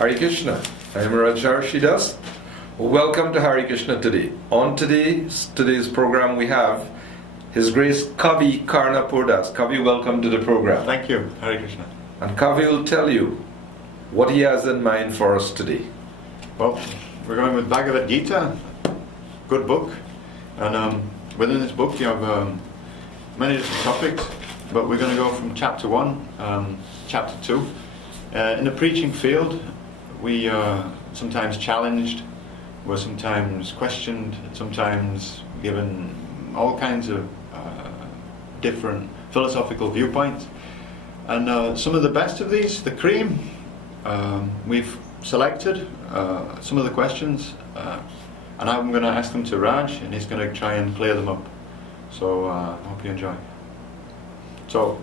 Hare Krishna. I am Rajarsi Dasa. Welcome to Hare Krishna today. On today's program we have His Grace Kavi Karnapur Das. Kavi, welcome to the program. Thank you, Hare Krishna. And Kavi will tell you what he has in mind for us today. Well, we're going with Bhagavad Gita, good book. And within this book you have many different topics, but we're going to go from chapter 1, chapter 2. In the preaching field, we are sometimes challenged, we're sometimes questioned, sometimes given all kinds of different philosophical viewpoints. And some of the best of these, the cream, we've selected some of the questions, and I'm going to ask them to Raj, and he's going to try and clear them up. So I hope you enjoy. So,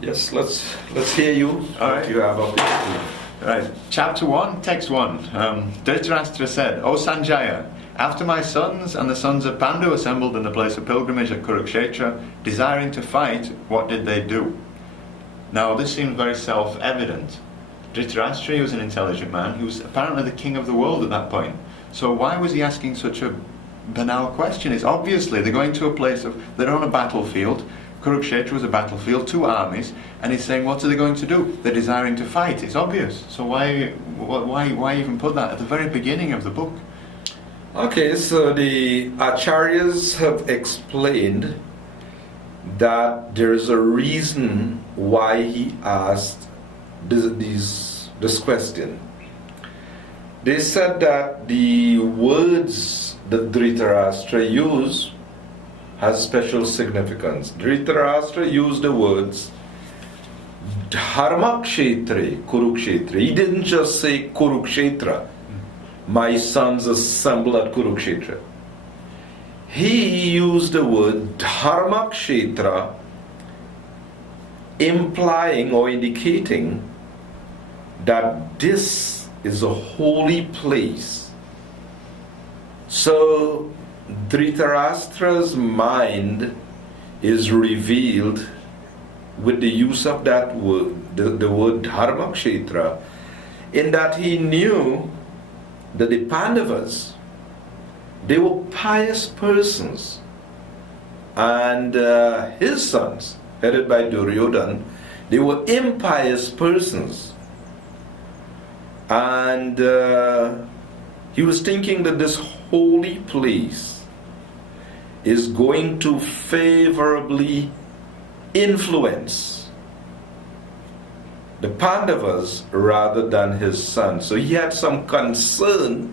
yes, let's hear you. All right. What you have up there. Right. Chapter 1, text 1. Dhritarashtra said, O Sanjaya, after my sons and the sons of Pandu assembled in the place of pilgrimage at Kurukshetra, desiring to fight, what did they do? Now this seems very self-evident. Dhritarashtra was an intelligent man. He was apparently the king of the world at that point. So why was he asking such a banal question? It's obviously they're going to a place they're on a battlefield. Kurukshetra was a battlefield, 2 armies, and he's saying, what are they going to do? They're desiring to fight. It's obvious. So why even put that at the very beginning of the book? Okay, so the Acharyas have explained that there is a reason why he asked this question. They said that the words that Dhritarashtra used has special significance. Dhritarashtra used the words Dharmakshetre, Kurukshetra. He didn't just say Kurukshetra, my sons assemble at Kurukshetra. He used the word Dharmakshetra, implying or indicating that this is a holy place. So Dhritarashtra's mind is revealed with the use of that word, the word Dharmakshetra, in that he knew that the Pandavas, they were pious persons, and his sons, headed by Duryodhana, they were impious persons. And he was thinking that this holy place is going to favorably influence the Pandavas rather than his sons. So he had some concern,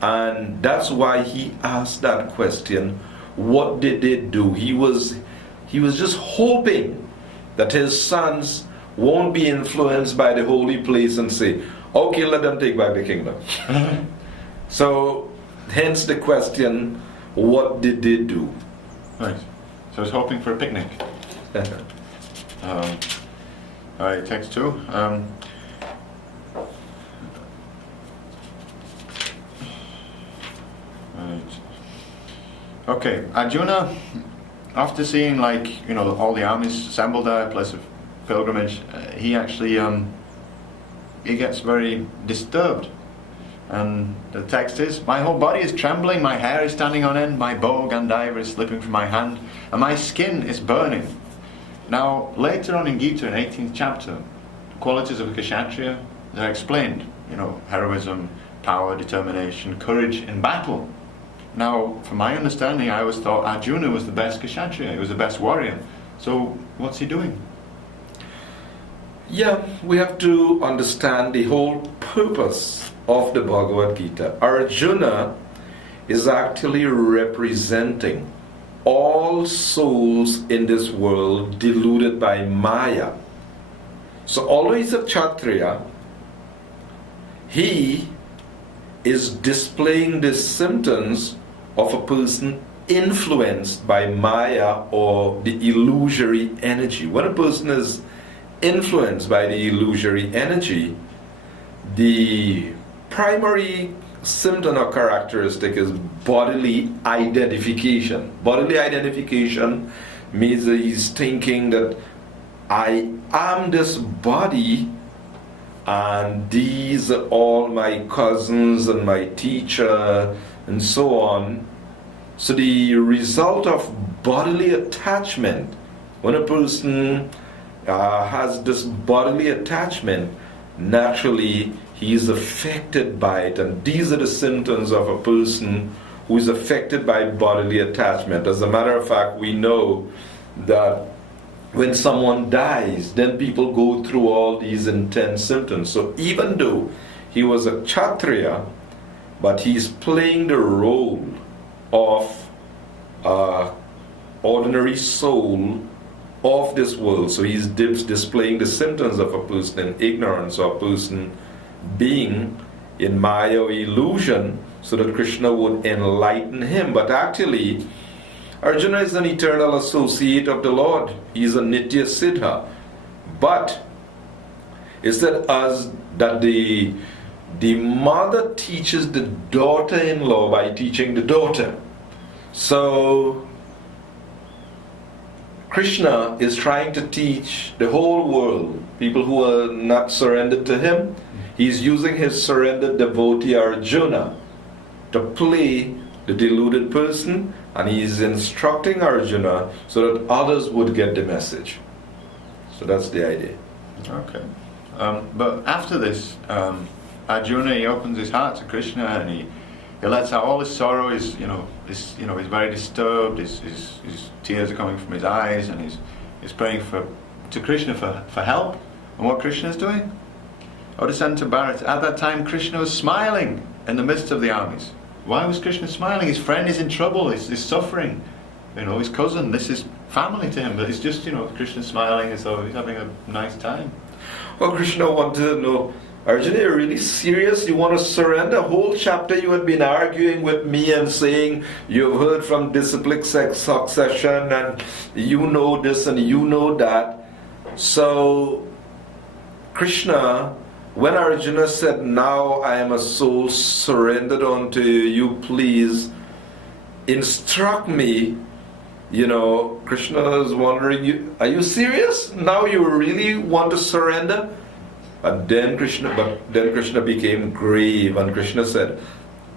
and that's why he asked that question, what did they do? He was just hoping that his sons won't be influenced by the holy place and say, okay, let them take back the kingdom. So hence the question, what did they do? Right. So I was hoping for a picnic. Alright, text 2. Right. Okay, Arjuna, after seeing all the armies assembled there, a place of pilgrimage, he actually he gets very disturbed. And the text is, my whole body is trembling, my hair is standing on end, my bow Gandhara is slipping from my hand, and my skin is burning. Now, later on in Gita, in 18th chapter, the qualities of a Kshatriya, they're explained. Heroism, power, determination, courage in battle. Now, from my understanding, I always thought Arjuna was the best Kshatriya, he was the best warrior. So, what's he doing? Yeah, we have to understand the whole purpose of the Bhagavad Gita. Arjuna is actually representing all souls in this world deluded by Maya. So although he's a Kshatriya, he is displaying the symptoms of a person influenced by Maya or the illusory energy. When a person is influenced by the illusory energy, the primary symptom or characteristic is bodily identification. Bodily identification means that he's thinking that I am this body and these are all my cousins and my teacher and so on. So the result of bodily attachment, when a person has this bodily attachment, naturally he is affected by it, and these are the symptoms of a person who is affected by bodily attachment. As a matter of fact, we know that when someone dies, then people go through all these intense symptoms. So even though he was a Kshatriya, but he's playing the role of ordinary soul of this world. So he's displaying the symptoms of a person in ignorance, or a person being in Maya or illusion, so that Krishna would enlighten him. But actually, Arjuna is an eternal associate of the Lord. He is a Nitya Siddha. But it's that the mother teaches the daughter-in-law by teaching the daughter. So Krishna is trying to teach the whole world, people who are not surrendered to him. He's using his surrendered devotee Arjuna to play the deluded person, and he's instructing Arjuna so that others would get the message. So that's the idea. Okay. But after this, Arjuna, he opens his heart to Krishna, and he lets out all his sorrow. He's very disturbed. His tears are coming from his eyes, and he's praying to Krishna for help. And what Krishna is doing? O descend to Bharat. At that time, Krishna was smiling in the midst of the armies. Why was Krishna smiling? His friend is in trouble. He's suffering. His cousin. This is family to him. But it's just Krishna smiling as though he's having a nice time. Well, Krishna wanted to know, Arjuna, you're really serious? You want to surrender? A whole chapter you had been arguing with me and saying you've heard from disciplic succession, and you know this and you know that. So Krishna, when Arjuna said, now I am a soul surrendered unto you, please instruct me, Krishna is wondering, are you serious? Now you really want to surrender? And then Krishna became grave, and Krishna said,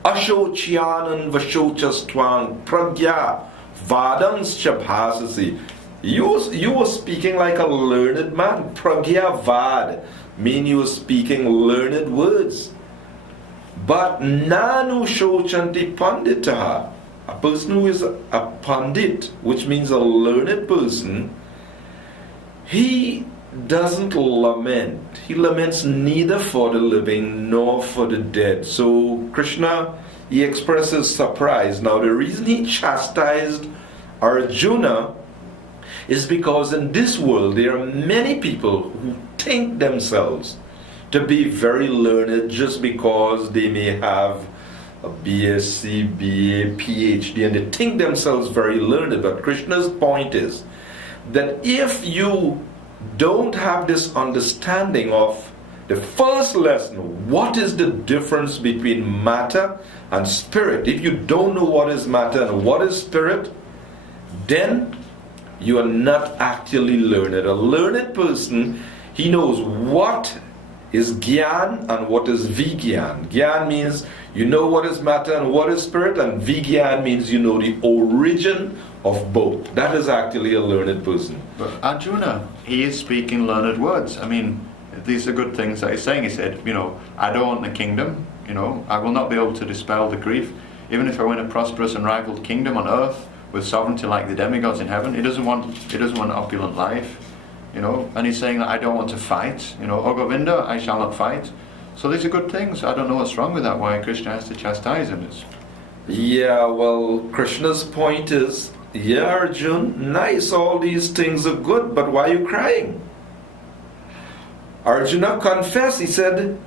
Ashochyanan vashochastvang pragya vadanscha bhasasi. You were speaking like a learned man. Pragya vad mean you were speaking learned words. But nanu shochanti panditaha, a person who is a pandit, which means a learned person, he doesn't lament. He laments neither for the living nor for the dead. So Krishna, he expresses surprise. Now the reason he chastised Arjuna is because in this world there are many people who think themselves to be very learned just because they may have a BSc, BA, PhD, and they think themselves very learned. But Krishna's point is that if you don't have this understanding of the first lesson, what is the difference between matter and spirit? If you don't know what is matter and what is spirit, then you are not actually learned. A learned person, he knows what is Gyan and what is Vigyan. Gyan means you know what is matter and what is spirit, and Vigyan means you know the origin of both. That is actually a learned person. But Arjuna, he is speaking learned words. I mean, these are good things that he's saying. He said, I don't want the kingdom, I will not be able to dispel the grief. Even if I win a prosperous and rivaled kingdom on earth with sovereignty like the demigods in heaven, he doesn't want an opulent life, and he's saying that I don't want to fight, O Govinda, I shall not fight. So these are good things. I don't know what's wrong with that, why Krishna has to chastise him. Yeah, well, Krishna's point is, yeah, Arjun, nice, all these things are good, but why are you crying? Arjuna confessed, he said,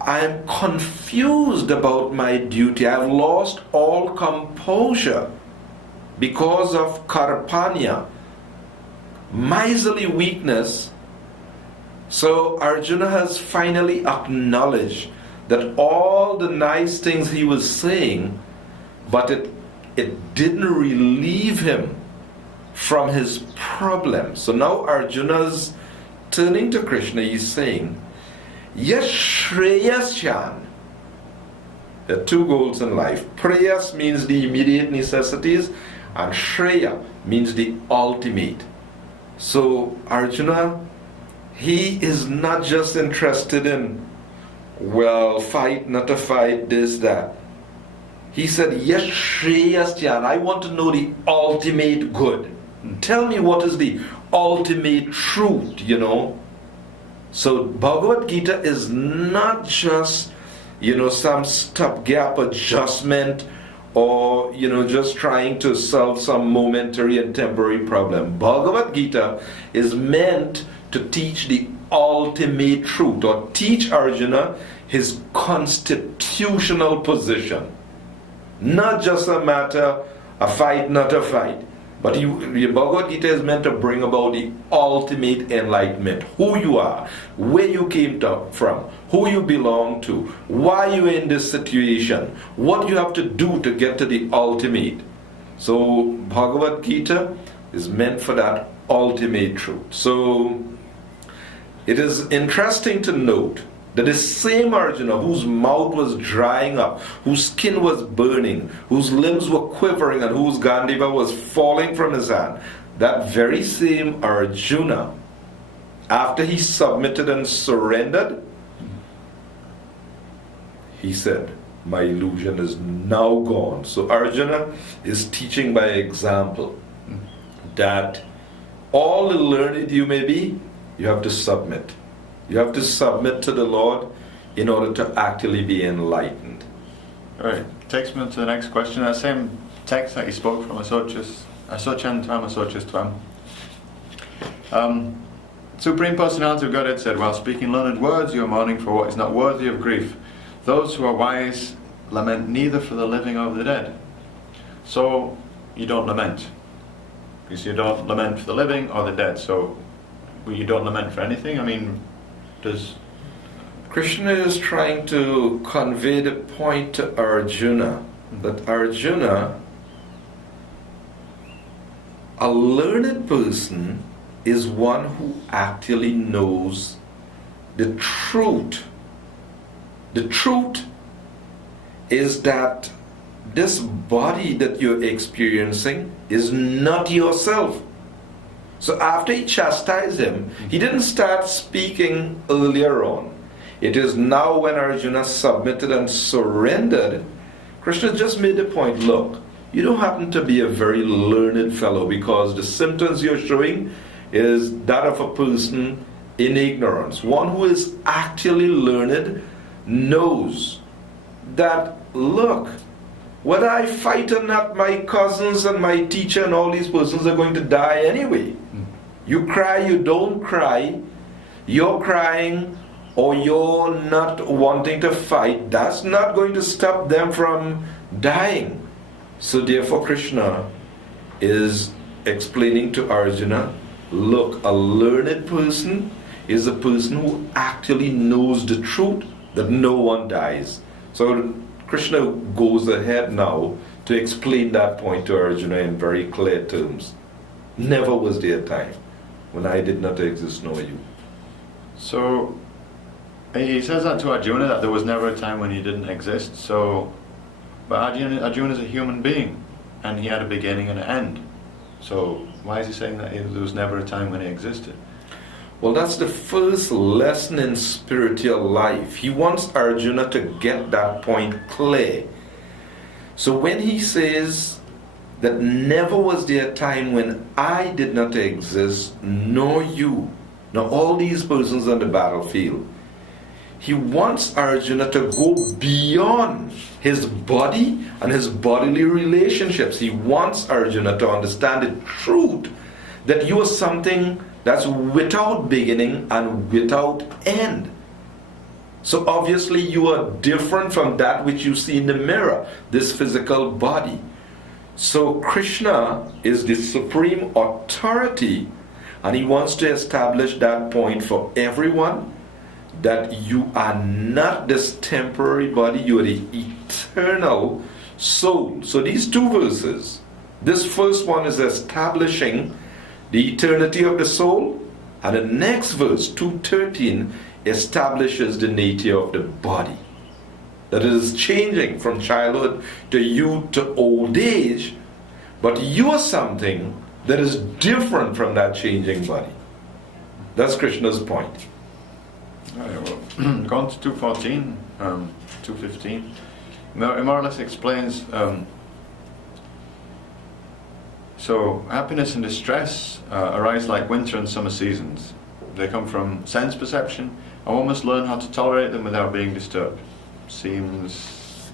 I am confused about my duty. I have lost all composure because of karpanya, miserly weakness. So Arjuna has finally acknowledged that all the nice things he was saying, but it didn't relieve him from his problem. So now Arjuna's turning to Krishna, he's saying, Yashreyasyan. There are two goals in life. Prayas means the immediate necessities, and Shreya means the ultimate. So Arjuna, he is not just interested in, well, fight, not to fight, this, that. He said, yes, Shreyasyan, I want to know the ultimate good. Tell me what is the ultimate truth, So Bhagavad Gita is not just, some stopgap adjustment or, just trying to solve some momentary and temporary problem. Bhagavad Gita is meant to teach the ultimate truth, or teach Arjuna his constitutional position. Not just a matter, a fight, not a fight. But the Bhagavad Gita is meant to bring about the ultimate enlightenment. Who you are, where you came from, who you belong to, why you're in this situation, what you have to do to get to the ultimate. So Bhagavad Gita is meant for that ultimate truth. So it is interesting to note that the same Arjuna whose mouth was drying up, whose skin was burning, whose limbs were quivering, and whose Gandiva was falling from his hand, that very same Arjuna, after he submitted and surrendered, he said, my illusion is now gone. So Arjuna is teaching by example that all the learned you may be, you have to submit. You have to submit to the Lord in order to actually be enlightened. All right. Takes me to the next question. That same text that he spoke from Asochan Tvam, Asochas Tvam. Supreme Personality of Godhead said, while speaking learned words, you are mourning for what is not worthy of grief. Those who are wise lament neither for the living or the dead. So you don't lament. Because you don't lament for the living or the dead. So you don't lament for anything? I mean, does Krishna is trying to convey the point to Arjuna, that Arjuna, a learned person, is one who actually knows the truth. The truth is that this body that you're experiencing is not yourself. So after he chastised him, he didn't start speaking earlier on. It is now when Arjuna submitted and surrendered, Krishna just made the point, look, you don't happen to be a very learned fellow, because the symptoms you're showing is that of a person in ignorance. One who is actually learned knows that, look, whether I fight or not, my cousins and my teacher and all these persons are going to die anyway. You cry, you don't cry, you're crying or you're not wanting to fight, that's not going to stop them from dying. So therefore Krishna is explaining to Arjuna, look, a learned person is a person who actually knows the truth that no one dies. So Krishna goes ahead now to explain that point to Arjuna in very clear terms. Never was there a time when I did not exist nor you. So he says that to Arjuna, that there was never a time when he didn't exist. So, but Arjuna is a human being, and he had a beginning and an end. So why is he saying that there was never a time when he existed? Well, that's the first lesson in spiritual life. He wants Arjuna to get that point clear. So when he says that never was there a time when I did not exist, nor you, nor all these persons on the battlefield, he wants Arjuna to go beyond his body and his bodily relationships. He wants Arjuna to understand the truth that you are something that's without beginning and without end. So obviously you are different from that which you see in the mirror, this physical body. So Krishna is the supreme authority, and he wants to establish that point for everyone, that you are not this temporary body, you are the eternal soul. So these two verses, this first one is establishing the eternity of the soul, and the next verse, 2:13, establishes the nature of the body. That it is changing from childhood to youth to old age, but you are something that is different from that changing body. That's Krishna's point. Well, gone to 214, 215. It more or less explains. So happiness and distress arise like winter and summer seasons. They come from sense perception, and one must learn how to tolerate them without being disturbed. Seems.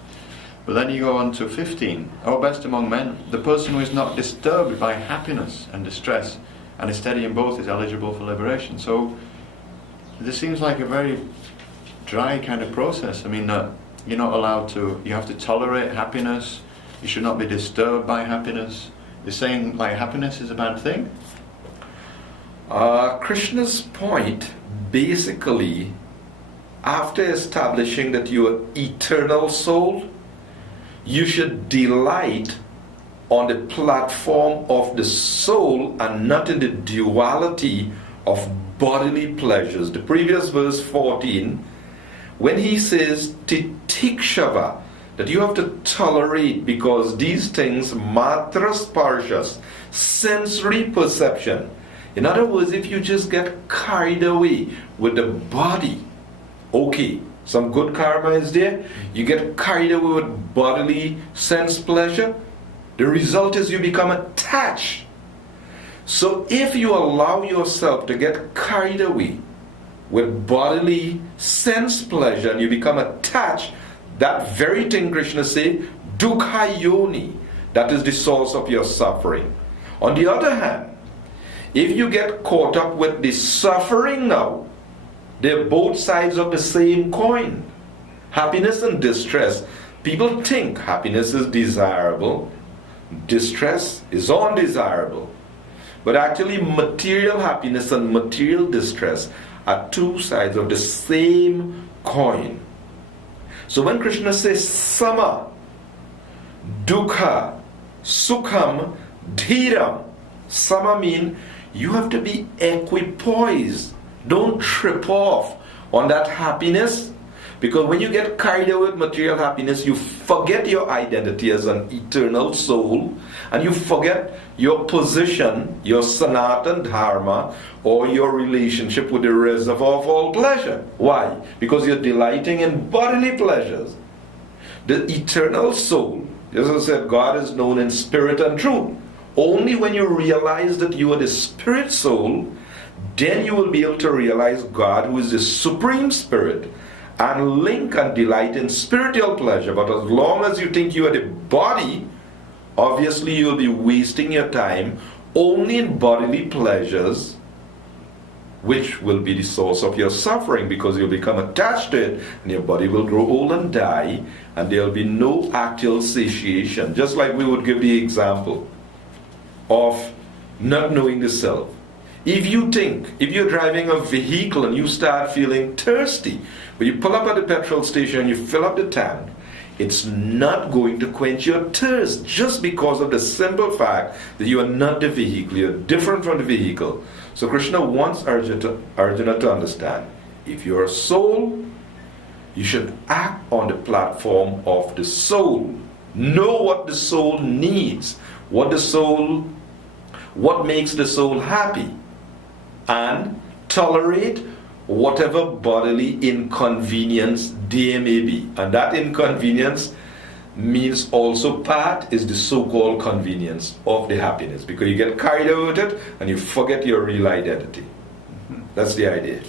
But then you go on to 15. O best among men, the person who is not disturbed by happiness and distress and is steady in both is eligible for liberation. So this seems like a very dry kind of process. I mean, you're not allowed to, you have to tolerate happiness, you should not be disturbed by happiness. You're saying like happiness is a bad thing? Krishna's point, basically, after establishing that you are eternal soul, you should delight on the platform of the soul and not in the duality of bodily pleasures. The previous verse 14, when he says titikshava, that you have to tolerate because these things matra sparshas, sensory perception. In other words, if you just get carried away with the body, okay, some good karma is there, you get carried away with bodily sense pleasure, the result is you become attached. So if you allow yourself to get carried away with bodily sense pleasure and you become attached, that very thing Krishna said, dukkha yoni, that is the source of your suffering. On the other hand, if you get caught up with the suffering now, they're both sides of the same coin. Happiness and distress. People think happiness is desirable, distress is undesirable. But actually material happiness and material distress are two sides of the same coin. So when Krishna says sama, dukkha, sukham, dhiram, sama means you have to be equipoised. Don't trip off on that happiness, because when you get carried away with material happiness, you forget your identity as an eternal soul, and you forget your position, your sanatan dharma, or your relationship with the reservoir of all pleasure. Why? Because you're delighting in bodily pleasures. The eternal soul, as I said, God is known in spirit and truth. Only when you realize that you are the spirit soul, then you will be able to realize God, who is the supreme spirit, and link and delight in spiritual pleasure. But as long as you think you are the body, obviously you will be wasting your time only in bodily pleasures, which will be the source of your suffering, because you'll become attached to it and your body will grow old and die, and there will be no actual satiation. Just like we would give the example of not knowing the self. If you're driving a vehicle and you start feeling thirsty, but you pull up at the petrol station and you fill up the tank, it's not going to quench your thirst just because of the simple fact that you are not the vehicle, you're different from the vehicle. So Krishna wants Arjuna to understand, if you're a soul, you should act on the platform of the soul. Know what the soul needs, what makes the soul happy, and tolerate whatever bodily inconvenience there may be. And that inconvenience means also part is the so-called convenience of the happiness, because you get carried away with it and you forget your real identity. That's the idea.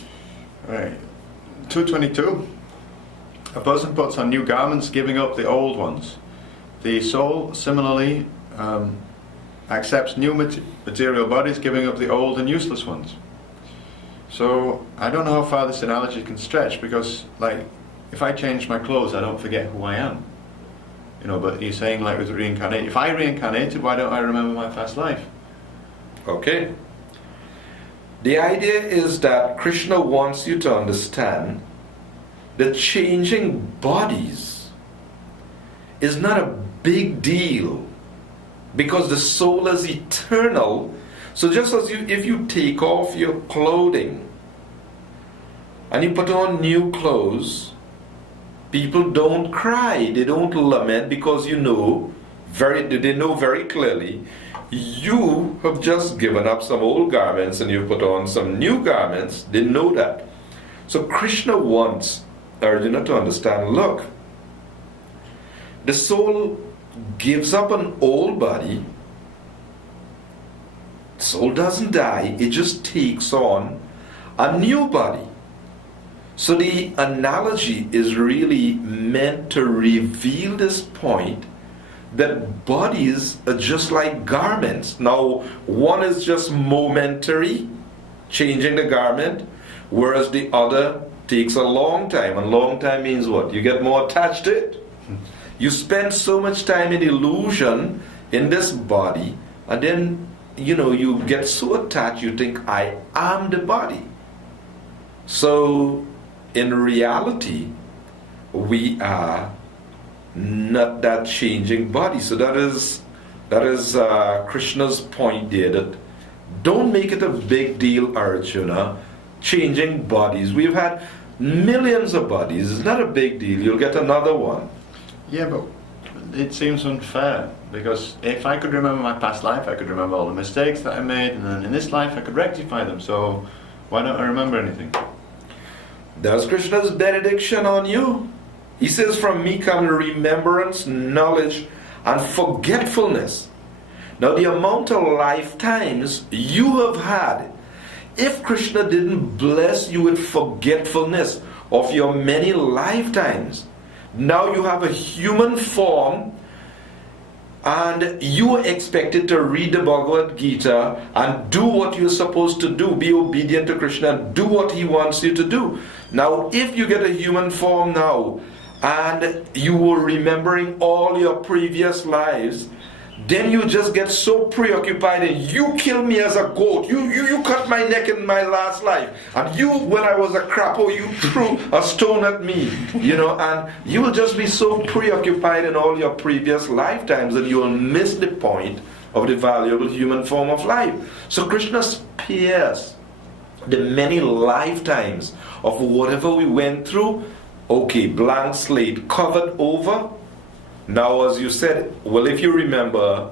Right. 222. A person puts on new garments, giving up the old ones. The soul similarly accepts new material bodies, giving up the old and useless ones. So I don't know how far this analogy can stretch, because like if I change my clothes, I don't forget who I am. You know, but he's saying like with reincarnate, if I reincarnated, why don't I remember my past life? Okay. The idea is that Krishna wants you to understand that changing bodies is not a big deal, because the soul is eternal. So just as if you take off your clothing, and you put on new clothes, people don't cry, they don't lament, because they know very clearly you have just given up some old garments and you put on some new garments. They know that. So Krishna wants Arjuna to understand, look, the soul gives up an old body. The soul doesn't die, it just takes on a new body. So the analogy is really meant to reveal this point that bodies are just like garments. Now, one is just momentary, changing the garment, whereas the other takes a long time. And long time means what? You get more attached to it. You spend so much time in illusion in this body, and then, you get so attached, you think, I am the body. So, in reality, we are not that changing body. So that is Krishna's point there, that don't make it a big deal, Arjuna, changing bodies. We've had millions of bodies. It's not a big deal. You'll get another one. Yeah, but it seems unfair, because if I could remember my past life, I could remember all the mistakes that I made, and then in this life I could rectify them. So why don't I remember anything? That's Krishna's benediction on you. He says, from me come remembrance, knowledge, and forgetfulness. Now, the amount of lifetimes you have had, if Krishna didn't bless you with forgetfulness of your many lifetimes, now you have a human form, and you are expected to read the Bhagavad Gita and do what you're supposed to do, be obedient to Krishna, and do what he wants you to do. Now, if you get a human form now, and you were remembering all your previous lives, then you just get so preoccupied, and you killed me as a goat, you cut my neck in my last life, and you, when I was a crapo, you threw a stone at me, and you will just be so preoccupied in all your previous lifetimes that you will miss the point of the valuable human form of life. So Krishna spares the many lifetimes of whatever we went through. Okay, blank slate, covered over. Now, as you said, well, if you remember,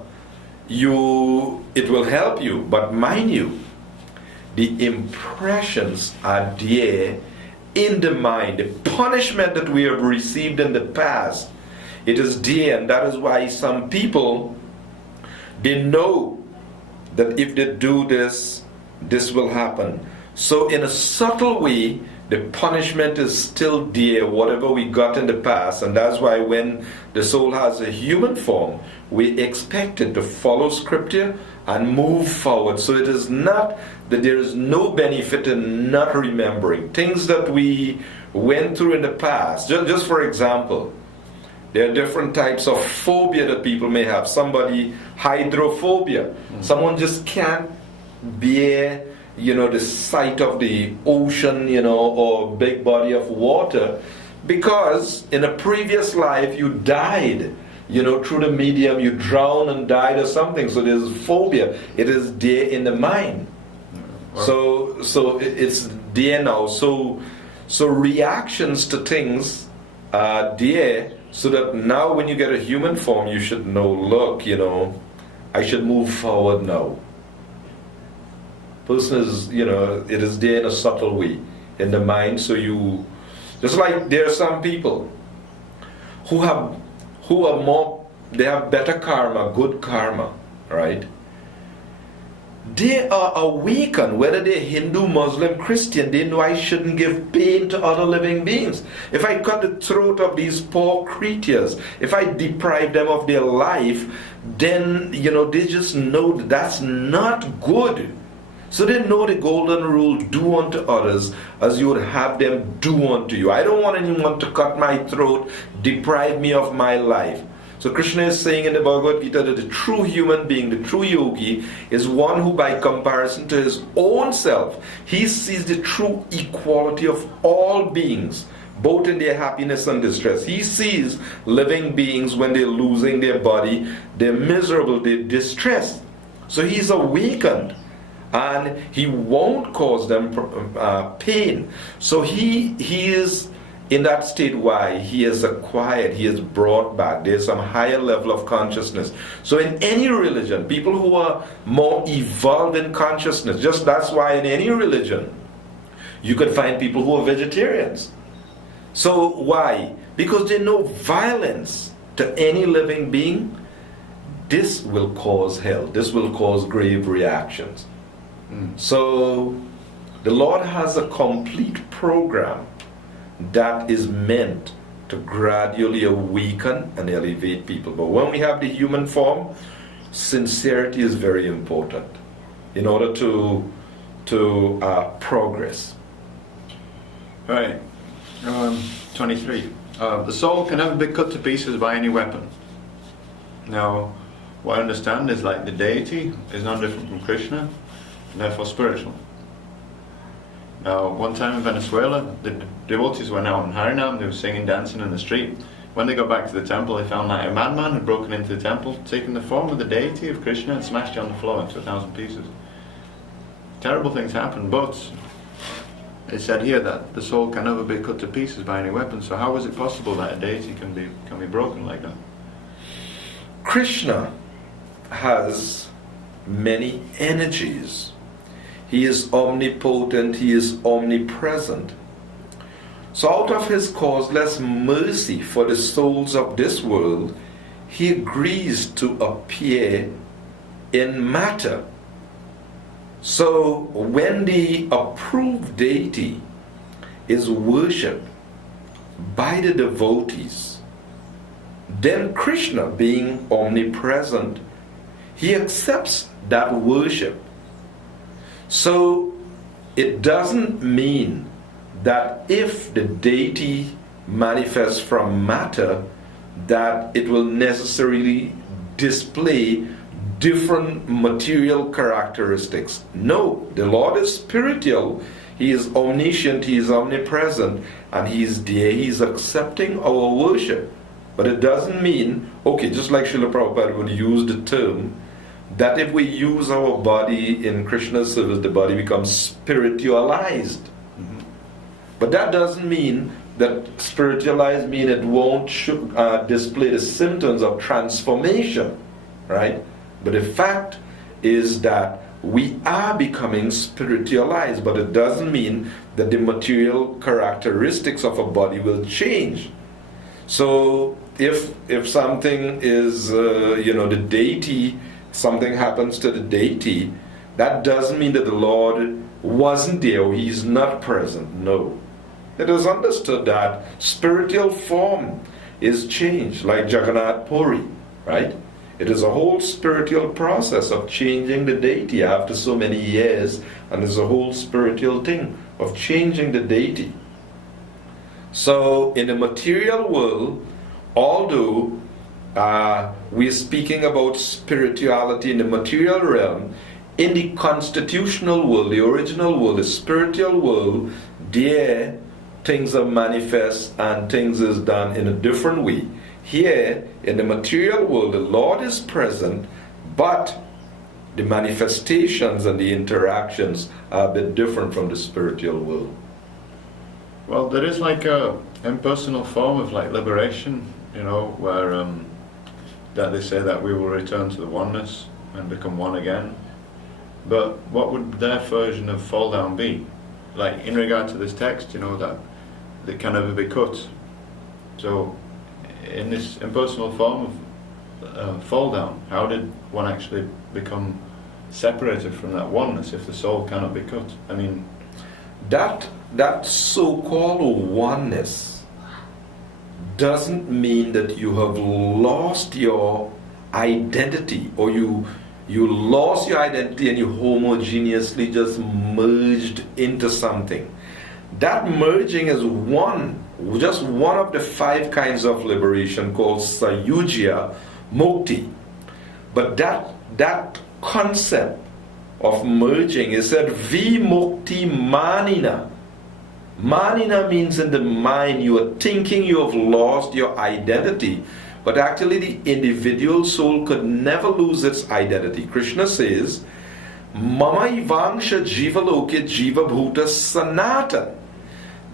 it will help you. But mind you, the impressions are there in the mind. The punishment that we have received in the past, it is there. And that is why some people, they know that if they do this, this will happen. So in a subtle way, the punishment is still there, whatever we got in the past. And that's why when the soul has a human form, we expect it to follow scripture and move forward. So it is not that there is no benefit in not remembering things that we went through in the past. Just for example, there are different types of phobia that people may have. Somebody, hydrophobia. Someone just can't bear the sight of the ocean, or big body of water, because in a previous life you died, through the medium, you drowned and died or something. So there's phobia. It is there in the mind. So it's there now. So reactions to things are there, so that now when you get a human form, you should know, look, I should move forward now. Person is, it is there in a subtle way in the mind. So just like there are some people who are more, they have better karma, good karma, right? They are awakened, whether they're Hindu, Muslim, Christian. They know I shouldn't give pain to other living beings. If I cut the throat of these poor creatures, if I deprive them of their life, then, they just know that's not good. So they know the golden rule, do unto others as you would have them do unto you. I don't want anyone to cut my throat, deprive me of my life. So Krishna is saying in the Bhagavad Gita that the true human being, the true yogi, is one who by comparison to his own self, he sees the true equality of all beings, both in their happiness and distress. He sees living beings when they're losing their body, they're miserable, they're distressed. So he's awakened. and he won't cause them pain. So he is in that state. Why? He is acquired, he is brought back. There's some higher level of consciousness. So in any religion, people who are more evolved in consciousness, just that's why in any religion you could find people who are vegetarians. So why? Because they know violence to any living being, this will cause hell, this will cause grave reactions. So the Lord has a complete program that is meant to gradually awaken and elevate people. But when we have the human form, sincerity is very important in order to progress. Right. 23. The soul can never be cut to pieces by any weapon. Now, what I understand is like the deity is not different from Krishna, and therefore spiritual. Now, one time in Venezuela, the devotees went out in Harinam, they were singing, dancing in the street. When they got back to the temple, they found that a madman had broken into the temple, taken the form of the deity of Krishna and smashed it on the floor into 1,000 pieces. Terrible things happened, but it said here that the soul can never be cut to pieces by any weapon. So how is it possible that a deity can be broken like that? Krishna has many energies. He is omnipotent, he is omnipresent. So out of his causeless mercy for the souls of this world, he agrees to appear in matter. So when the approved deity is worshipped by the devotees, then Krishna, being omnipresent, he accepts that worship. So it doesn't mean that if the deity manifests from matter, that it will necessarily display different material characteristics. No, the Lord is spiritual. He is omniscient, he is omnipresent, and he is there, he is accepting our worship. But it doesn't mean, okay, just like Srila Prabhupada would use the term, that if we use our body in Krishna's service, the body becomes spiritualized. But that doesn't mean that spiritualized means it won't display the symptoms of transformation, right? But the fact is that we are becoming spiritualized, but it doesn't mean that the material characteristics of a body will change. So if something is, the deity, something happens to the deity, that doesn't mean that the Lord wasn't there or he's not present. No. It is understood that spiritual form is changed, like Jagannath Puri, right? It is a whole spiritual process of changing the deity after so many years, and there's a whole spiritual thing of changing the deity. So in the material world, although we're speaking about spirituality in the material realm, in the constitutional world, the original world, the spiritual world, there things are manifest and things is done in a different way. Here, in the material world, the Lord is present, but the manifestations and the interactions are a bit different from the spiritual world. Well, there is like a impersonal form of like liberation, where that they say that we will return to the oneness and become one again. But what would their version of fall down be? Like in regard to this text, that they can never be cut. So in this impersonal form of fall down, how did one actually become separated from that oneness if the soul cannot be cut? I mean, that so-called oneness doesn't mean that you have lost your identity, or you lost your identity and you homogeneously just merged into something. That merging is just one of the 5 kinds of liberation called Sayujya Mukti. But that concept of merging is said Vimukti Manina. Manina means in the mind you are thinking you have lost your identity, but actually the individual soul could never lose its identity. Krishna says Mama Ivangsha Jiva Loke Jiva Bhuta Sanatan.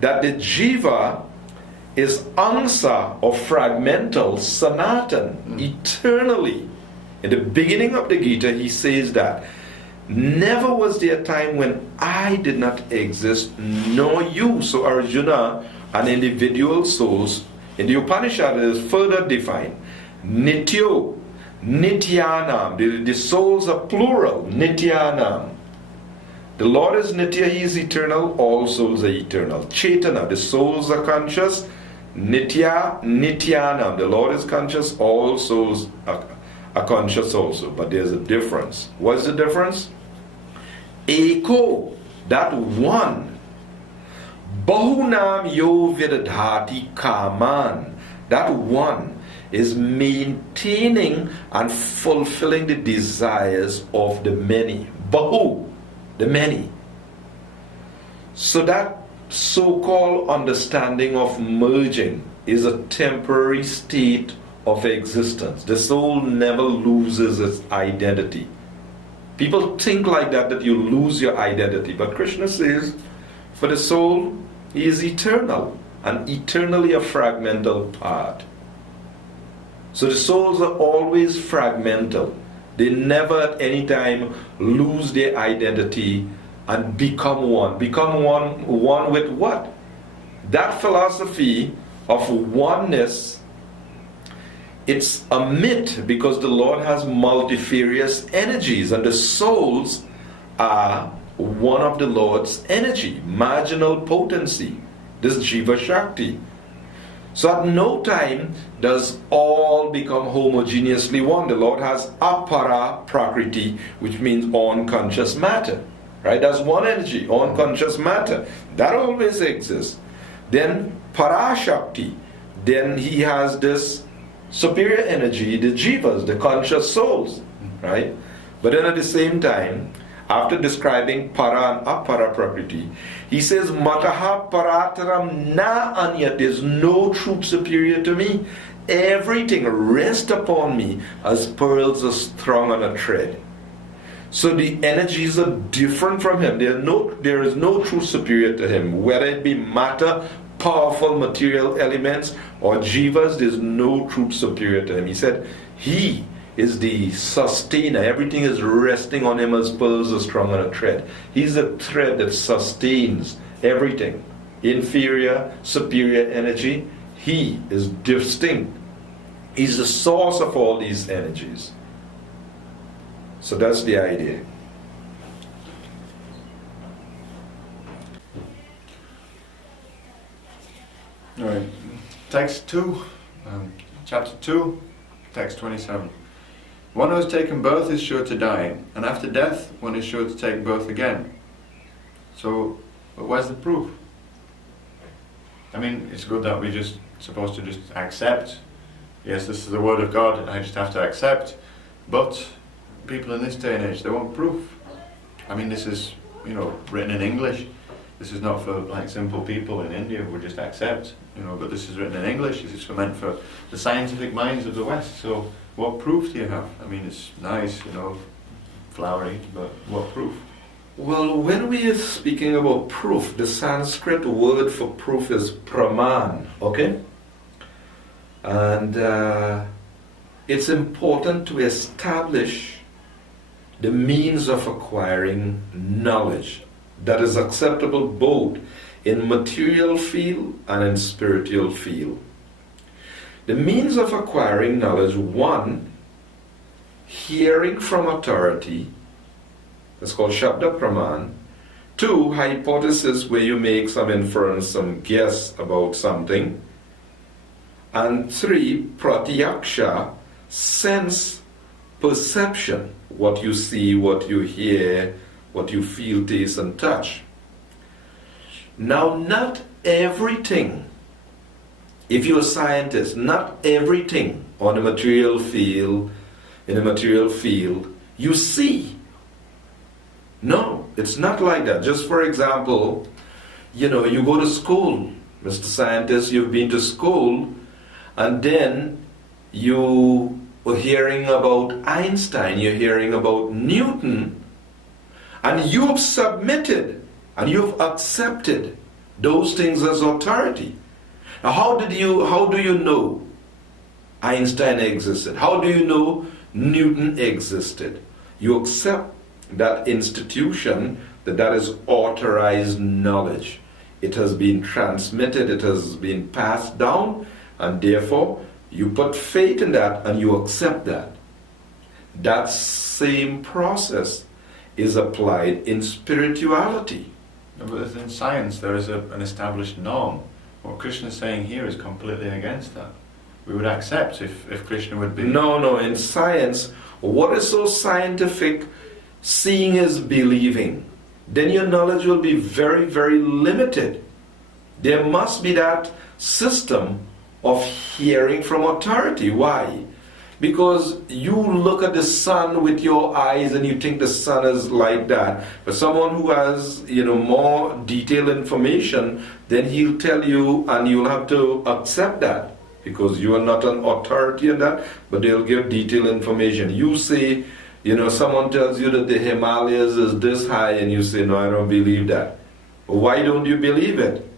That the Jiva is Angsa or fragmental Sanatan, eternally. In the beginning of the Gita, he says that never was there a time when I did not exist, nor you. So Arjuna, an individual souls, in the Upanishad it is further defined. Nityo, Nityanam. The souls are plural, Nityanam. The Lord is Nitya, He is eternal, all souls are eternal. Chaitana, the souls are conscious. Nitya, Nityanam, the Lord is conscious, all souls are conscious also. But there's a difference. What's the difference? Eko, that one. Bahunam yo vidadhati kaman, that one is maintaining and fulfilling the desires of the many. Bahu, the many. So that so-called understanding of merging is a temporary state of existence. The soul never loses its identity. People think like that you lose your identity. But Krishna says, for the soul, he is eternal, and eternally a fragmental part. So the souls are always fragmental. They never at any time lose their identity and become one. Become one with what? That philosophy of oneness, it's a myth because the Lord has multifarious energies and the souls are one of the Lord's energy, marginal potency, this Jiva Shakti. So at no time does all become homogeneously one. The Lord has apara prakriti, which means unconscious matter. Right? That's one energy, unconscious matter. That always exists. Then parashakti. Then he has this superior energy, the jivas, the conscious souls. Right? But then at the same time, after describing para and apara prakriti, he says, Mataha parataram na anyat, there's no truth superior to me. Everything rests upon me as pearls are strung on a thread. So the energies are different from him. There is no truth superior to him. Whether it be matter, powerful material elements, or jivas, there's no truth superior to him. He said, he is the sustainer. Everything is resting on him as pearls are strung on a thread. He's a thread that sustains everything. Inferior, superior energy. He is distinct. He's the source of all these energies. So that's the idea. All right. Text 2, chapter 2, text 27. One who has taken birth is sure to die, and after death, one is sure to take birth again. So, but where's the proof? I mean, it's good that we're just supposed to just accept. Yes, this is the word of God, and I just have to accept. But people in this day and age, they want proof. I mean, this is, written in English. This is not for like simple people in India who just accept, but this is written in English. This is meant for the scientific minds of the West. So what proof do you have? I mean, it's nice, flowery, but what proof? Well, when we are speaking about proof, the Sanskrit word for proof is praman, okay? And it's important to establish the means of acquiring knowledge that is acceptable both in material field and in spiritual field. The means of acquiring knowledge: 1, hearing from authority, that's called Shabda Praman. 2, hypothesis, where you make some inference, some guess about something. And 3, Pratyaksha, sense perception, what you see, what you hear, what you feel, taste, and touch. Now, not everything, if you're a scientist, not everything on the material field, in the material field, you see. No, it's not like that. Just for example, you go to school, Mr. Scientist, you've been to school, and then you were hearing about Einstein, you're hearing about Newton, And you've submitted and you've accepted those things as authority. Now, how do you know Einstein existed? How do you know Newton existed? You accept that institution, that is authorized knowledge. It has been transmitted, it has been passed down, and therefore you put faith in that and you accept that. That same process is applied in spirituality. But in science there is an established norm. What Krishna is saying here is completely against that. We would accept if Krishna would be... No, in science, what is so scientific? Seeing is believing. Then your knowledge will be very, very limited. There must be that system of hearing from authority. Why? Because you look at the sun with your eyes and you think the sun is like that. But someone who has, more detailed information, then he'll tell you and you'll have to accept that. Because you are not an authority in that, but they'll give detailed information. You say, someone tells you that the Himalayas is this high and you say, no, I don't believe that. Why don't you believe it?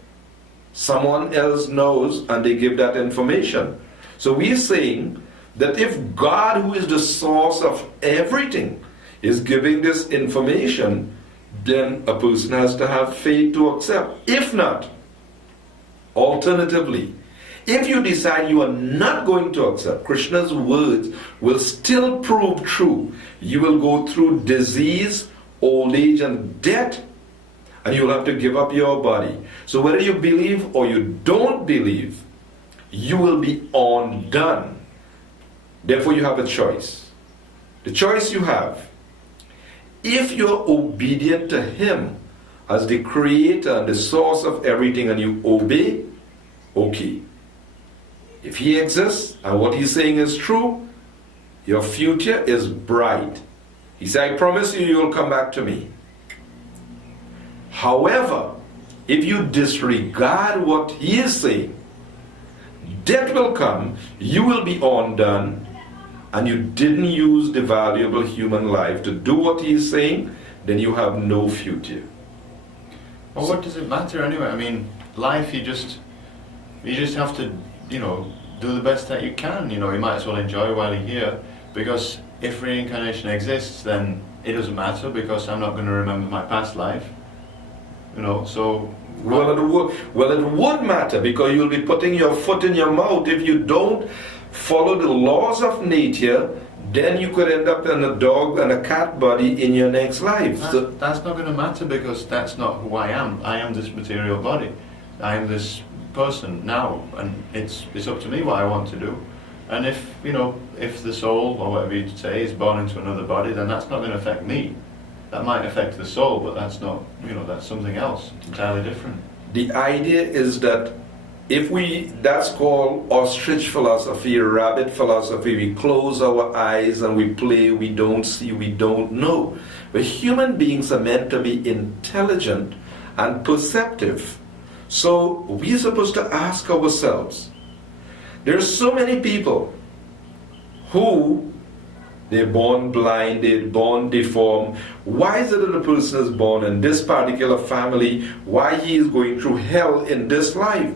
Someone else knows and they give that information. So we're saying that if God, who is the source of everything, is giving this information, then a person has to have faith to accept. If not, alternatively, if you decide you are not going to accept, Krishna's words will still prove true. You will go through disease, old age, and death, and you'll have to give up your body. So whether you believe or you don't believe, you will be undone. Therefore you have a choice. The choice you have, if you're obedient to Him as the creator and the source of everything and you obey, okay. If He exists and what He's saying is true, your future is bright. He said, I promise you, you'll come back to me. However, if you disregard what He is saying, death will come, you will be undone, and you didn't use the valuable human life to do what He is saying, then you have no future. Well, what does it matter anyway? I mean, life, you just have to, do the best that you can. You might as well enjoy while you're here, because if reincarnation exists, then it doesn't matter, because I'm not going to remember my past life. So... Well, it would matter, because you'll be putting your foot in your mouth. If you don't follow the laws of nature, then you could end up in a dog and a cat body in your next life. That's not going to matter, because that's not who I am. I am this material body. I am this person now, and it's up to me what I want to do. And if the soul, or whatever you say, is born into another body, then that's not going to affect me. That might affect the soul, but that's not, that's something else, entirely different. The idea is that that's called ostrich philosophy, rabbit philosophy. We close our eyes and we play, we don't see, we don't know. But human beings are meant to be intelligent and perceptive. So we're supposed to ask ourselves, there's so many people who they're born blind, they're born deformed. Why is it that a person is born in this particular family? Why he is going through hell in this life?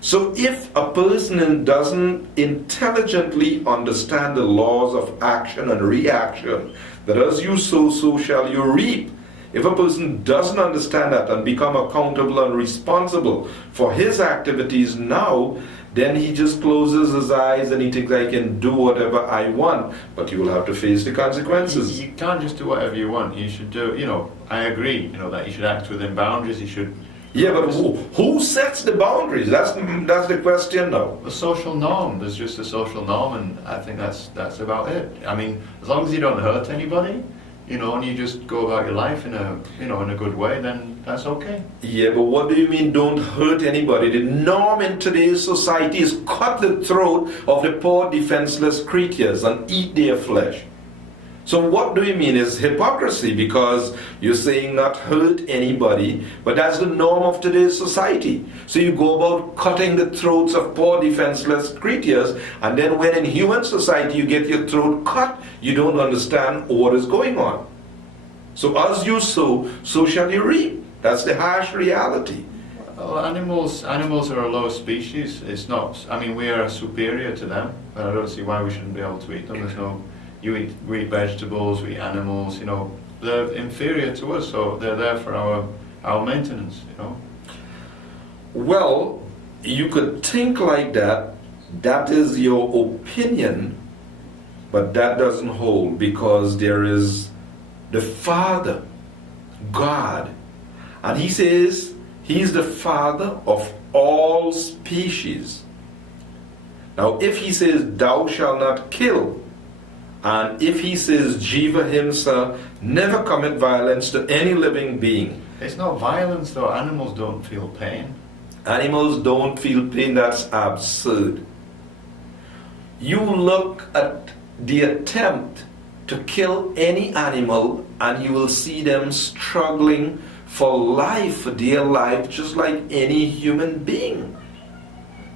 So if a person doesn't intelligently understand the laws of action and reaction, that as you sow, so shall you reap. If a person doesn't understand that and become accountable and responsible for his activities now, then he just closes his eyes and he thinks, I can do whatever I want, but you will have to face the consequences. You can't just do whatever you want. You should do, I agree, that you should act within boundaries. You should... Yeah, but who sets the boundaries? That's the question now. The social norm. There's just a social norm, and I think that's about it. I mean, as long as you don't hurt anybody, and you just go about your life in a good way, then that's okay. Yeah, but what do you mean don't hurt anybody? The norm in today's society is cut the throat of the poor defenseless creatures and eat their flesh. So what do you mean is hypocrisy, because you're saying not hurt anybody, but that's the norm of today's society. So you go about cutting the throats of poor defenseless creatures, and then when in human society you get your throat cut, you don't understand what is going on. So as you sow, so shall you reap. That's the harsh reality. Well, animals are a lower species. It's not. I mean, we are superior to them, and I don't see why we shouldn't be able to eat them. There's no. We eat vegetables. We eat animals. You know, they're inferior to us, so they're there for our maintenance. You know. Well, you could think like that. That is your opinion, but that doesn't hold, because there is the Father, God, and He says He's the Father of all species. Now, if He says, thou shalt not kill, and if He says, Jiva Himsa, never commit violence to any living being. It's not violence, though. Animals don't feel pain. Animals don't feel pain. That's absurd. You look at the attempt to kill any animal and you will see them struggling for life, for dear life, just like any human being.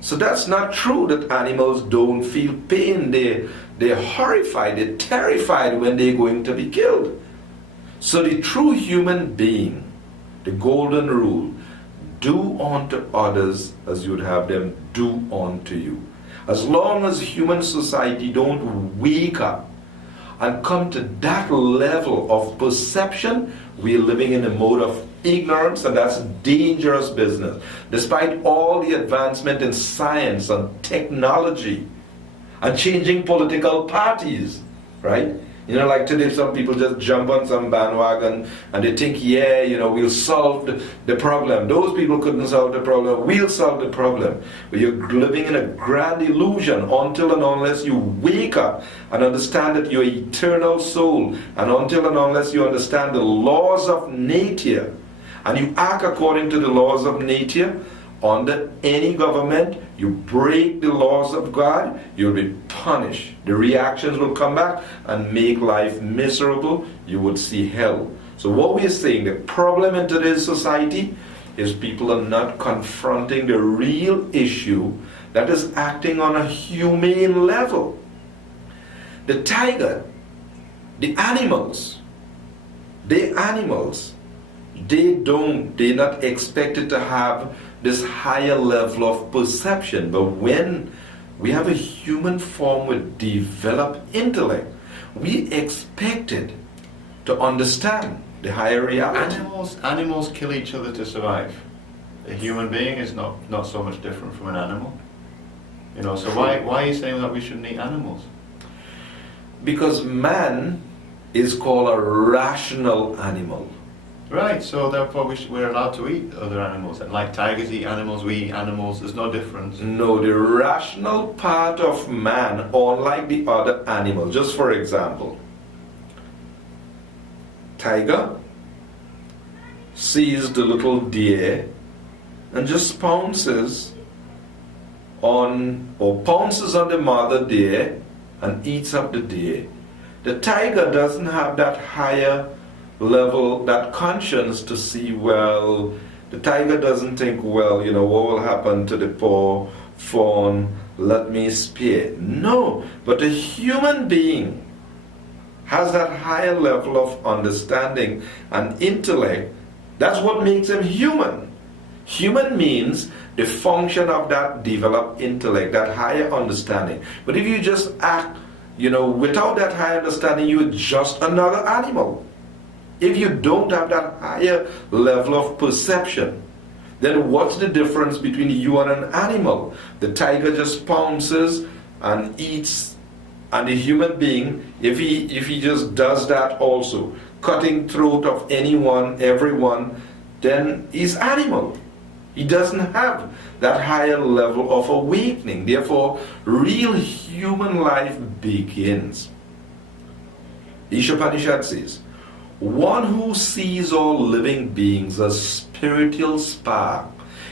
So that's not true that animals don't feel pain. They're horrified, they're terrified when they're going to be killed. So the true human being, the golden rule, do unto others as you would have them do unto you. As long as human society don't wake up and come to that level of perception, we're living in a mode of ignorance, and that's dangerous business. Despite all the advancement in science and technology and changing political parties, right? You know, like today some people just jump on some bandwagon and they think, yeah, you know, we'll solve the problem. Those people couldn't solve the problem. We'll solve the problem. But you're living in a grand illusion until and unless you wake up and understand that you're an eternal soul, and until and unless you understand the laws of nature and you act according to the laws of nature. Under any government, you break the laws of God, you'll be punished. The reactions will come back and make life miserable. You would see hell. So what we are saying, the problem in today's society is people are not confronting the real issue that is acting on a humane level. The tiger, the animals, they're not expected to have this higher level of perception. But when we have a human form with developed intellect, we expected to understand the higher reality. Animals kill each other to survive. A human being is not so much different from an animal. You know, so why are you saying that we shouldn't eat animals? Because man is called a rational animal. Right, so therefore we're allowed to eat other animals. And like tigers eat animals, we eat animals, there's no difference. No, the rational part of man, unlike the other animals. Just for example, tiger sees the little deer and just pounces on the mother deer and eats up the deer. The tiger doesn't have that higher level, that conscience to see, well, the tiger doesn't think, well, you know, what will happen to the poor fawn, let me spare. No, but a human being has that higher level of understanding and intellect. That's what makes him human. Human means the function of that developed intellect, that higher understanding. But if you just act, you know, without that higher understanding, you're just another animal. If you don't have that higher level of perception, then what's the difference between you and an animal? The tiger just pounces and eats, and the human being, if he just does that also, cutting throat of anyone, everyone, then he's animal. He doesn't have that higher level of awakening. Therefore, real human life begins. Ishopanishad says, one who sees all living beings as spiritual spark,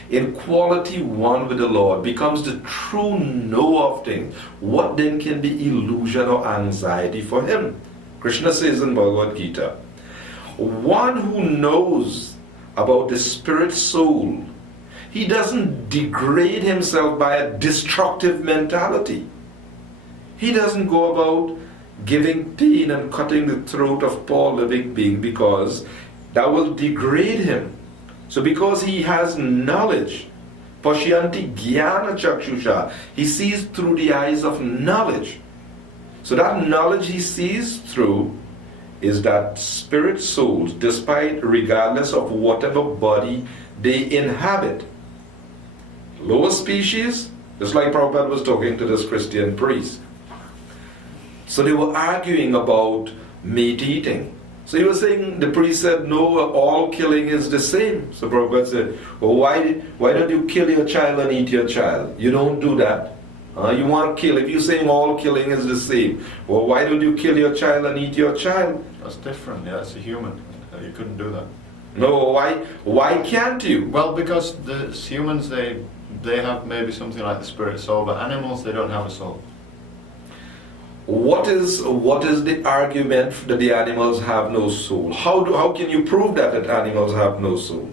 in quality one with the Lord, becomes the true knower of things. What then can be illusion or anxiety for him? Krishna says in Bhagavad Gita, one who knows about the spirit soul, he doesn't degrade himself by a destructive mentality. He doesn't go about, giving pain and cutting the throat of poor living being, because that will degrade him. So because he has knowledge, Pashyanti Jnana Chakshusha, he sees through the eyes of knowledge. So that knowledge he sees through is that spirit souls, despite, regardless of whatever body they inhabit. Lower species, just like Prabhupada was talking to this Christian priest. So they were arguing about meat eating. So he was saying, the priest said, no, all killing is the same. So Prabhupada said, well, why don't you kill your child and eat your child? You don't do that. You want to kill. If you're saying all killing is the same, well, why don't you kill your child and eat your child? That's different. Yeah, it's a human. You couldn't do that. No, why can't you? Well, because the humans, they have maybe something like the spirit soul, but animals, they don't have a soul. What is the argument that the animals have no soul? How can you prove that animals have no soul?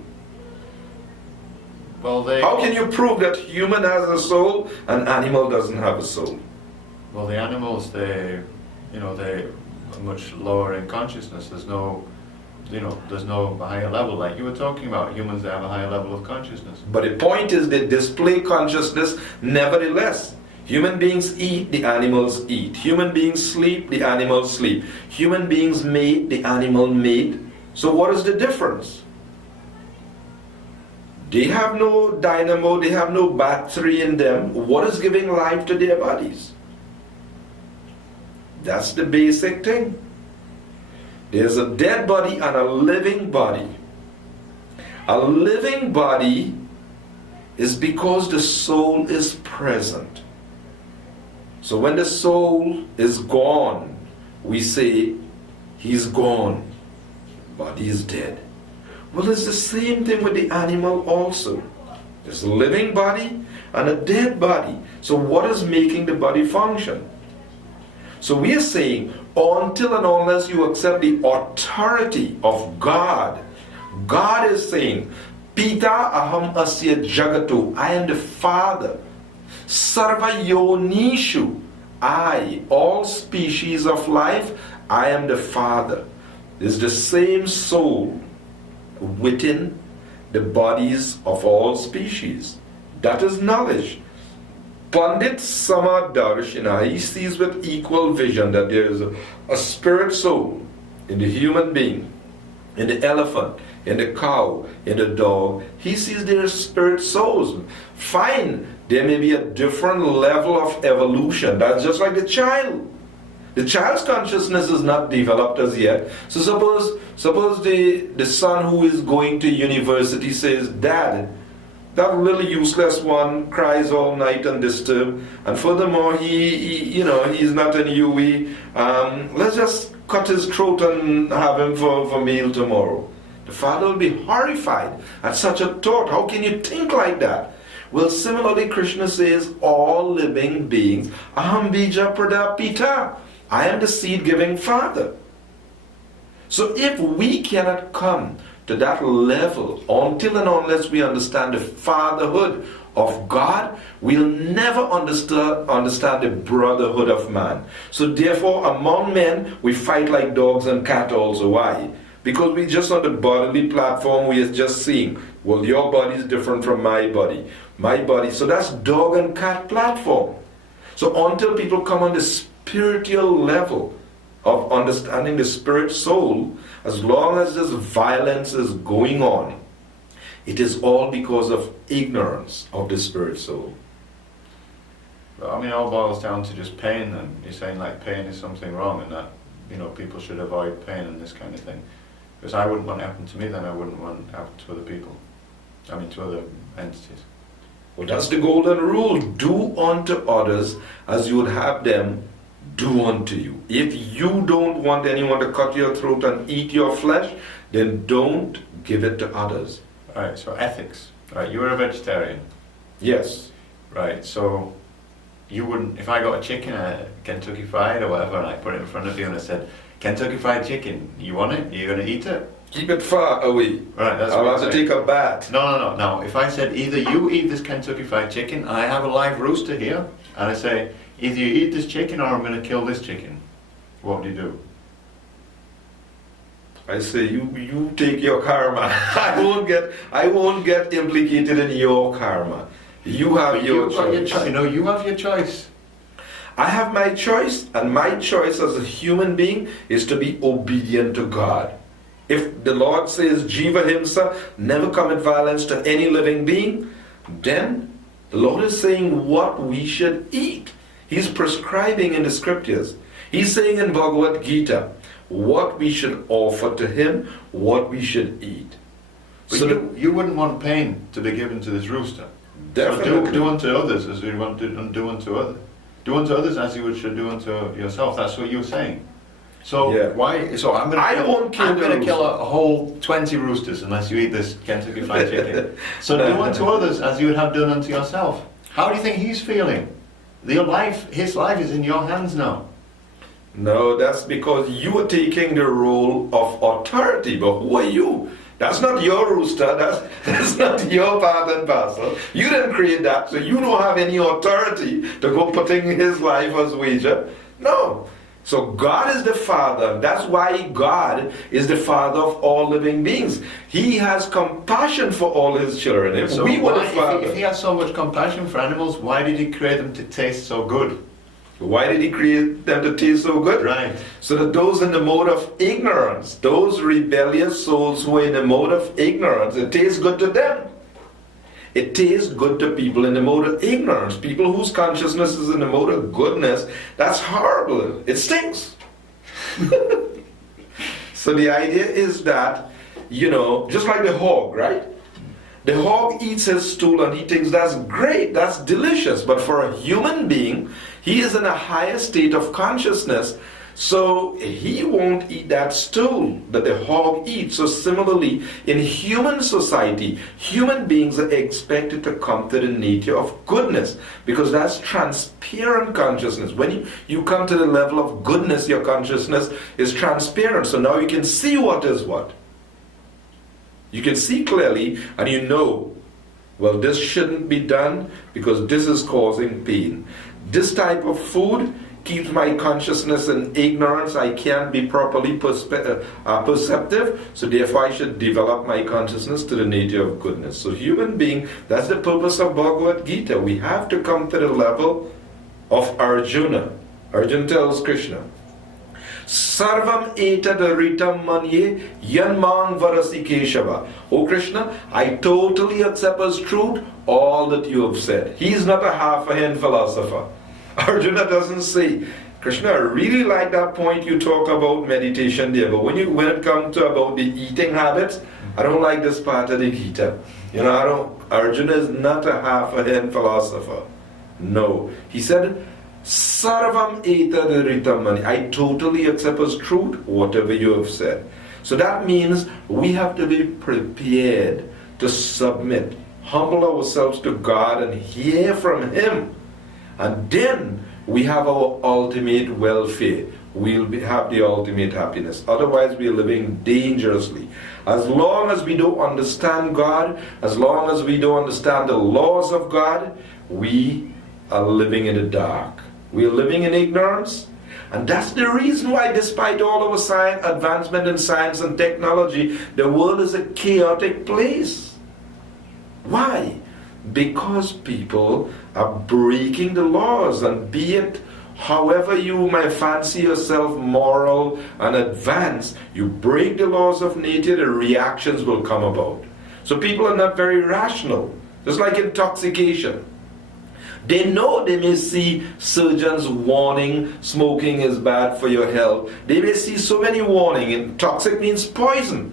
Well, how can you prove that human has a soul and animal doesn't have a soul? Well, the animals, they're much lower in consciousness. There's no higher level. Like you were talking about, humans, they have a higher level of consciousness. But the point is they display consciousness nevertheless. Human beings eat, the animals eat. Human beings sleep, the animals sleep. Human beings mate, the animal mate. So what is the difference? They have no dynamo, they have no battery in them. What is giving life to their bodies? That's the basic thing. There's a dead body and a living body. A living body is because the soul is present. So when the soul is gone, we say, he's gone, body is dead. Well, it's the same thing with the animal also. There's a living body and a dead body. So what is making the body function? So we are saying, until and unless you accept the authority of God, God is saying, Pita aham asya jagatu, I am the Father. Sarva yonishu, I, all species of life, I am the Father. It's the same soul within the bodies of all species. That is knowledge. Pandit Samadarshina, he sees with equal vision that there is a spirit soul in the human being, in the elephant, in the cow, in the dog. He sees their spirit souls. Fine, there may be a different level of evolution. That's just like the child. The child's consciousness is not developed as yet. So suppose the son who is going to university says, Dad, that little useless one cries all night and disturbed, and furthermore he's not in UE. Let's just cut his throat and have him for meal tomorrow. The father will be horrified at such a thought. How can you think like that? Well, similarly, Krishna says, all living beings, aham bija pradapita, I am the seed-giving Father. So if we cannot come to that level until and unless we understand the fatherhood of God, we'll never understand the brotherhood of man. So therefore, among men, we fight like dogs and cats also. Why? Because we just on the bodily platform, we are just seeing, well, your body is different from my body. My body, so that's dog and cat platform. So until people come on the spiritual level of understanding the spirit soul, as long as this violence is going on, it is all because of ignorance of the spirit soul. Well, I mean, it all boils down to just pain, and you're saying like pain is something wrong, and that people should avoid pain and this kind of thing. Because I wouldn't want it to happen to me, then I wouldn't want it to happen to other people. I mean, to other entities. Well, that's the golden rule. Do unto others as you would have them do unto you. If you don't want anyone to cut your throat and eat your flesh, then don't give it to others. Right, so ethics. Right, you were a vegetarian. Yes. Right, so you wouldn't, if I got a chicken, a Kentucky Fried or whatever, and I put it in front of you and I said, Kentucky Fried Chicken, you want it? Are you going to eat it? Keep it far away. Right, that's I'll what have to take a bath. No. Now, if I said either you eat this Kentucky Fried Chicken, and I have a live rooster here, and I say, either you eat this chicken or I'm going to kill this chicken. what would you do? I say you take your karma. I won't get implicated in your karma. You have your choice. You have your choice. I have my choice, and my choice as a human being is to be obedient to God. If the Lord says, Jiva Himsa, never commit violence to any living being, then the Lord is saying what we should eat. He's prescribing in the scriptures. He's saying in Bhagavad Gita what we should offer to Him, what we should eat. But So you wouldn't want pain to be given to this rooster. definitely. So do unto others as you want to do unto others. Do unto others as you should do unto yourself. That's what you're saying. So Yeah. why? So I'm won't kill the going to kill rooster. a whole 20 roosters unless you eat this Kentucky Fried Chicken. So do unto others as you would have done unto yourself. How do you think he's feeling? His life is in your hands now. No, that's because you are taking the role of authority. But who are you? That's not your rooster. That's not your part and parcel. You didn't create that, so you don't have any authority to go putting his life as wager. No. So God is the Father. That's why God is the Father of all living beings. He has compassion for all His children. If So we were the why, Father, if he has so much compassion for animals, why did he create them to taste so good? why did He create them to taste so good? Right. So that those in the mode of ignorance, those rebellious souls who are in the mode of ignorance, it tastes good to them. It tastes good to people in the mode of ignorance. People whose consciousness is in the mode of goodness, that's horrible. It stinks. So the idea is that, just like the hog, right? The hog eats his stool and he thinks that's great, that's delicious. But for a human being, he is in a higher state of consciousness, so he won't eat that stool that the hog eats. So similarly, in human society, human beings are expected to come to the nature of goodness, because that's transparent consciousness. When you come to the level of goodness, your consciousness is transparent. So now you can see what is what. You can see clearly, and you know, well, this shouldn't be done because this is causing pain. This type of food keeps my consciousness in ignorance. I can't be properly perceptive, so therefore I should develop my consciousness to the nature of goodness. So human being, that's the purpose of Bhagavad Gita. We have to come to the level of Arjuna. Arjuna tells Krishna, Sarvam etad ritam manye yanmang varasi keshava. O Krishna, I totally accept as truth all that you have said. He's not a half-a-hand philosopher. Arjuna doesn't say, Krishna, I really like that point you talk about meditation there, but when it comes to about the eating habits, I don't like this part of the Gita. Arjuna is not a half-a-hand philosopher. No. He said, Sarvam etad ritam mani. I totally accept as truth whatever you have said. So that means we have to be prepared to submit, humble ourselves to God and hear from Him. And then we have our ultimate welfare. We'll have the ultimate happiness. Otherwise, we're living dangerously. As long as we don't understand God, as long as we don't understand the laws of God, we are living in the dark. We are living in ignorance. And that's the reason why, despite all our advancement in science and technology, the world is a chaotic place. Why? Because people are breaking the laws, and be it however you might fancy yourself moral and advanced, you break the laws of nature, the reactions will come about. So people are not very rational. Just like intoxication. They know they may see surgeons warning smoking is bad for your health. They may see so many warnings. Toxic means poison.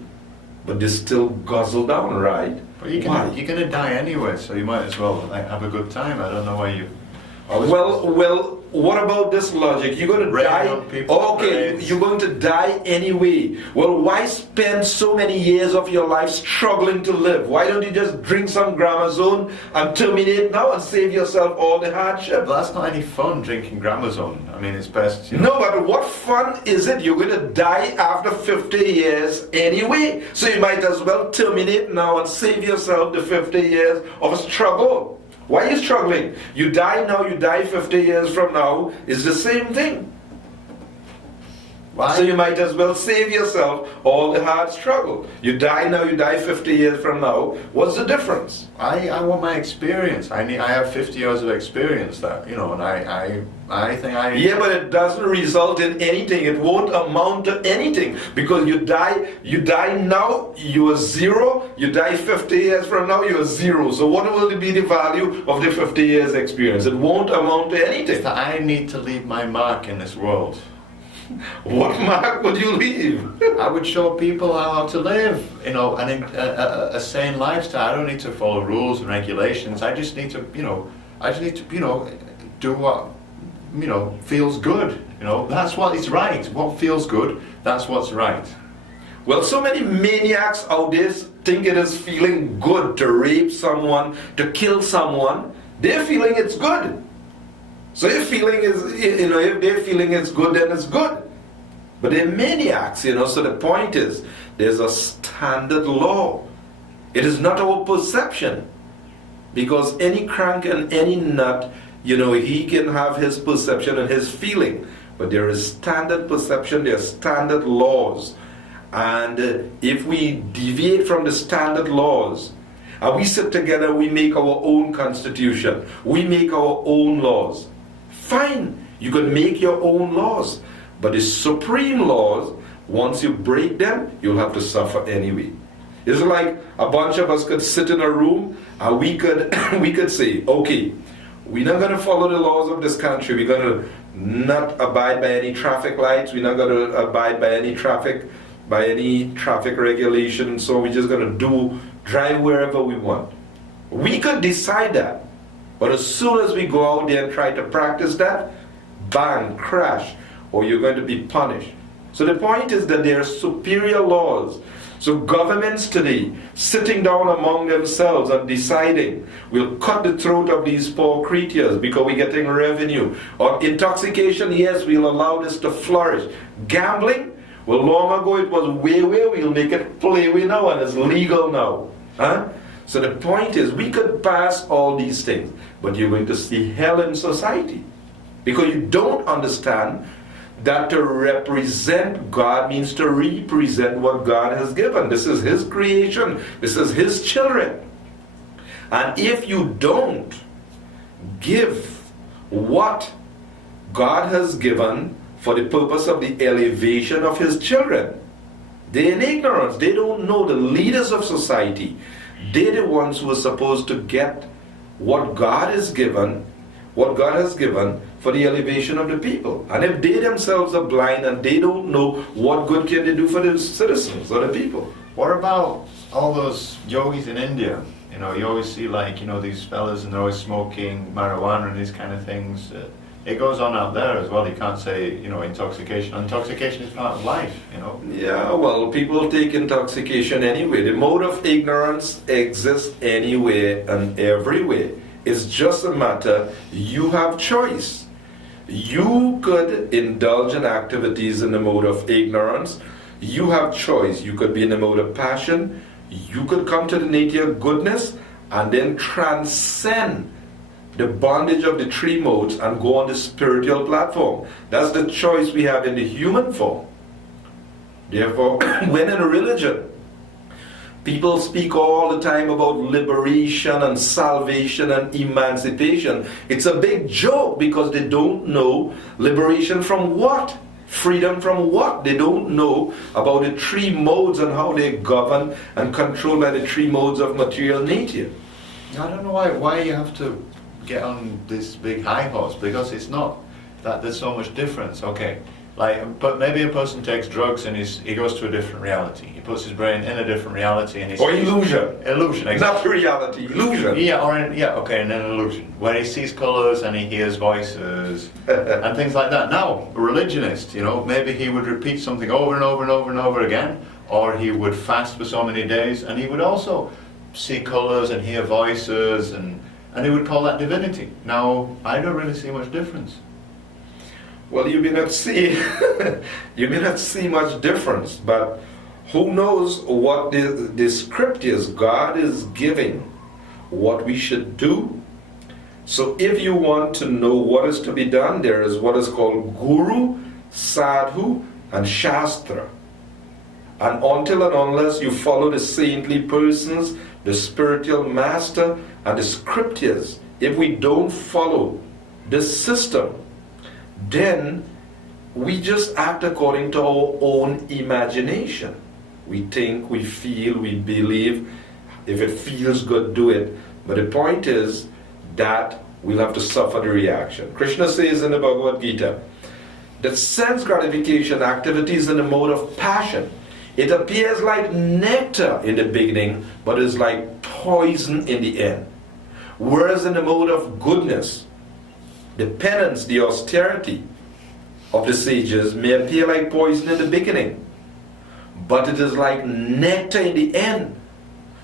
But they still guzzle down, right? But you're going to die anyway, so you might as well have a good time. I don't know why you... Well, what about this logic? You're going to die. Okay, you're going to die anyway. Well, why spend so many years of your life struggling to live? Why don't you just drink some Gramazone and terminate now and save yourself all the hardship? Well, that's not any fun, drinking Gramazone. I mean, it's best... No, but what fun is it? You're going to die after 50 years anyway. So you might as well terminate now and save yourself the 50 years of struggle. Why are you struggling? You die now, you die 50 years from now, it's the same thing. Why? So you might as well save yourself all the hard struggle. You die now, you die 50 years from now. What's the difference? I want my experience. I have 50 years of experience that, and I think I... Yeah, but it doesn't result in anything. It won't amount to anything because you die now, you are zero. You die 50 years from now, you are zero. So what will be the value of the 50 years experience? It won't amount to anything. I need to leave my mark in this world. What mark would you leave? I would show people how to live, a sane lifestyle. I don't need to follow rules and regulations. I just need to, do what, feels good. That's what is right. What feels good, that's what's right. Well, so many maniacs out there think it is feeling good to rape someone, to kill someone. They're feeling it's good. So if they're feeling it's good, then it's good. But they're maniacs, so the point is, there's a standard law. It is not our perception. Because any crank and any nut, he can have his perception and his feeling. But there is standard perception, there are standard laws. And if we deviate from the standard laws, and we sit together, we make our own constitution, we make our own laws. Fine, you can make your own laws, but the supreme laws, once you break them, you'll have to suffer anyway. It's like a bunch of us could sit in a room and we could say, okay, we're not going to follow the laws of this country. We're going to not abide by any traffic lights. We're not going to abide by any traffic regulation. So we're just going to drive wherever we want. We could decide that. But as soon as we go out there and try to practice that, bang, crash, or you're going to be punished. So the point is that there are superior laws. So governments today, sitting down among themselves and deciding, we'll cut the throat of these poor creatures because we're getting revenue. Or intoxication, yes, we'll allow this to flourish. Gambling, well, long ago it was way, we'll make it play way now and it's legal now. Huh? So the point is, we could pass all these things, but you're going to see hell in society. Because you don't understand that to represent God means to represent what God has given. This is His creation. This is His children. And if you don't give what God has given for the purpose of the elevation of His children, they're in ignorance. They don't know the leaders of society. They're the ones who are supposed to get what God has given for the elevation of the people. And if they themselves are blind and they don't know, what good can they do for the citizens or the people? What about all those yogis in India? You always see these fellas and they're always smoking marijuana and these kind of things. It goes on out there as well. You can't say, intoxication. Intoxication is part of life, Yeah, well, people take intoxication anyway. The mode of ignorance exists anywhere and everywhere. It's just a matter, you have choice. You could indulge in activities in the mode of ignorance. You have choice. You could be in the mode of passion. You could come to the nature of goodness and then transcend the bondage of the three modes and go on the spiritual platform. That's the choice we have in the human form. Therefore, when in religion, people speak all the time about liberation and salvation and emancipation. It's a big joke because they don't know liberation from what? Freedom from what? They don't know about the three modes and how they're governed and controlled by the three modes of material nature. I don't know why you have to get on this big high horse, because it's not that there's so much difference. Okay, but maybe a person takes drugs and he goes to a different reality. He puts his brain in a different reality and or illusion. Illusion, exactly. Not reality, illusion. Yeah, in an illusion where he sees colours and he hears voices and things like that. Now, a religionist, maybe he would repeat something over and over and over and over again, or he would fast for so many days and he would also see colours and hear voices and he would call that divinity. Now, I don't really see much difference. Well, you may not see much difference, but who knows what the scriptures God is giving, what we should do. So if you want to know what is to be done, there is what is called Guru, Sadhu, and Shastra. And until and unless you follow the saintly persons, the spiritual master, and the scriptures, if we don't follow this system, then we just act according to our own imagination. We think, we feel, we believe. If it feels good, do it. But the point is that we'll have to suffer the reaction. Krishna says in the Bhagavad Gita that sense gratification activities in the mode of passion, it appears like nectar in the beginning, but is like poison in the end. Whereas in the mode of goodness, the penance, the austerity of the sages may appear like poison in the beginning, but it is like nectar in the end.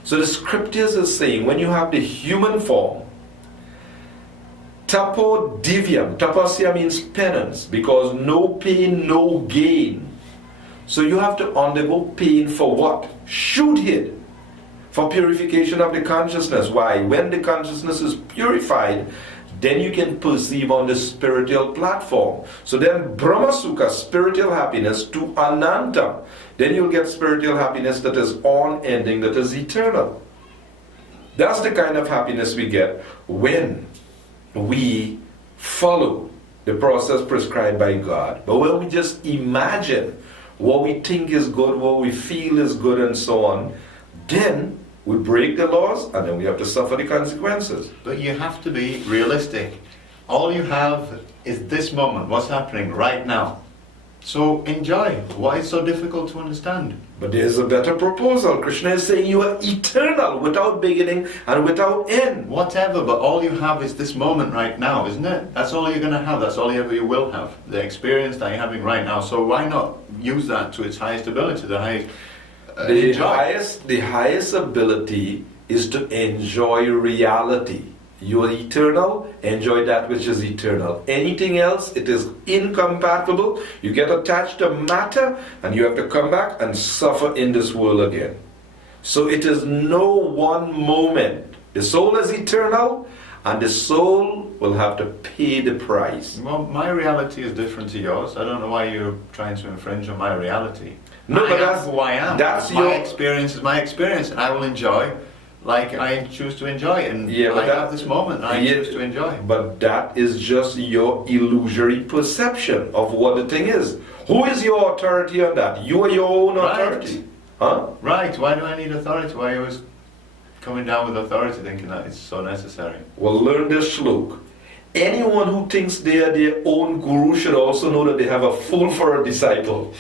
So the scriptures are saying when you have the human form, tapo divyam, tapasya means penance, because no pain, no gain. So you have to undergo pain for what? Shoot it. For purification of the consciousness. Why? When the consciousness is purified, then you can perceive on the spiritual platform. So then Brahma Sukha, spiritual happiness, to Ananta. Then you'll get spiritual happiness that is unending, that is eternal. That's the kind of happiness we get when we follow the process prescribed by God. But when we just imagine what we think is good, what we feel is good, and so on, then we break the laws and then we have to suffer the consequences. But you have to be realistic. All you have is this moment, what's happening right now. So enjoy. Why is it so difficult to understand? But there's a better proposal. Krishna is saying you are eternal, without beginning and without end. Whatever, but all you have is this moment right now, isn't it? That's all you're going to have. That's all you will have. The experience that you're having right now. So why not use that to its highest ability, the highest... The highest ability is to enjoy reality. You are eternal, enjoy that which is eternal. Anything else, it is incompatible. You get attached to matter and you have to come back and suffer in this world again. So it is no one moment. The soul is eternal and the soul will have to pay the price. Well, my reality is different to yours. I don't know why you're trying to infringe on my reality. No, but that's who I am. That's my experience is my experience, and I will enjoy like I choose to enjoy. And I have this moment, and I choose to enjoy. But that is just your illusory perception of what the thing is. Who is your authority on that? You are your own authority. Huh? Right. Why do I need authority? Why are you always coming down with authority, thinking that it's so necessary? Well, learn this shlok. Anyone who thinks they are their own guru should also know that they have a fool for a disciple.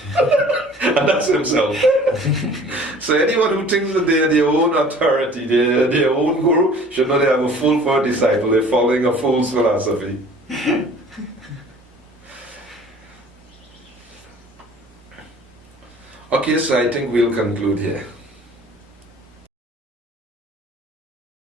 And that's himself. So anyone who thinks that they are their own authority, they are their own guru, should know they have a fool for a disciple. They're following a fool's philosophy. Okay, so I think we'll conclude here.